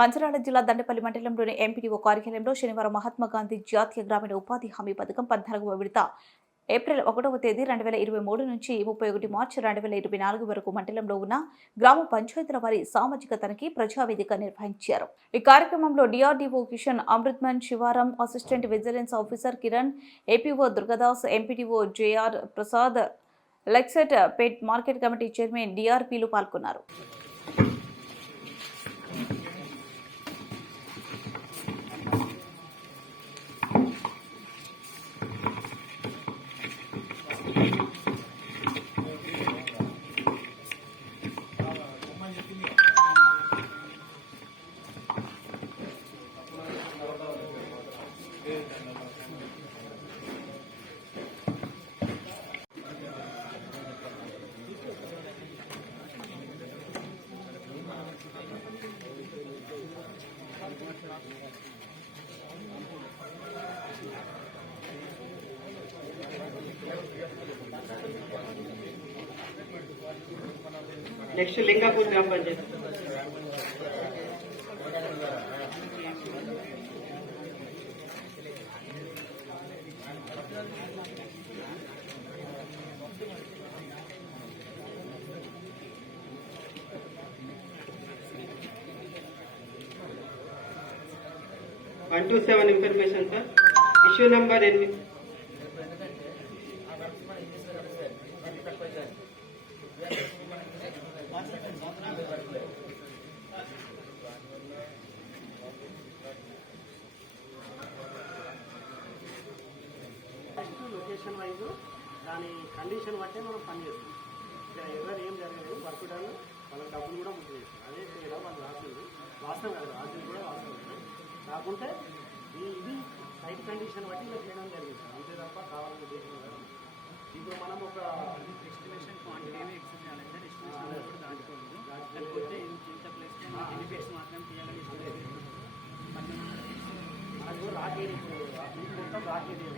మంచిర్యాల జిల్లా దండపల్లి మండలంలోని ఎంపీడీఓ కార్యాలయంలో శనివారం మహాత్మా గాంధీ జాతీయ గ్రామీణ ఉపాధి హామీ పథకం 14వ విడత ఏప్రిల్ 1వ తేదీ 2023 నుంచి 31 మార్చి 2024 వరకు మండలంలో ఉన్న గ్రామ పంచాయతీల వారి సామాజిక తనిఖీ ప్రజావేదిక నిర్వహించారు. ఈ కార్యక్రమంలో డిఆర్డీఓ కిషన్ అమృత్మన్, Shivaram, assistant vigilance officer Kiran, APO Durgadas, MPDO J R Prasad, Luxettipet market committee chairman డిఆర్పీలు పాల్గొన్నారు. నెక్స్ట్ లింగాపూర్ గ్రామ panchayat. One 127 information sir. Issue number 8. Location wise దాని కండిషన్ బట్టే మనం పని చేస్తాం. ఇక్కడ ఎవరు ఏం జరగలేదు, వర్క్ డన్, వాళ్ళకి డబ్బులు కూడా ముట్టు చేస్తాం. అదే తేడా వాళ్ళు రాసింది వాస్తవం కాదు, రాసింది కూడా వాస్తవం కాకుంటే ఇది సైట్ కండిషన్ బట్టి ఇలా చేయడం జరిగింది, అంతే తప్ప కావాలని ఉద్దేశం కాదు. ఇప్పుడు మనం ఒక ఎస్టిమేషన్ క్వాంటిటీ ఎక్స్టెండ్ చేయాలంటే ఎస్టిమేషన్ కూడా దాటుకోలేదు, లేకపోతే ఇంత ప్లేస్ బెనిఫిట్స్ మాత్రం తీయాలని మనకు రాకేది, ఇప్పుడు మొత్తం రాకేది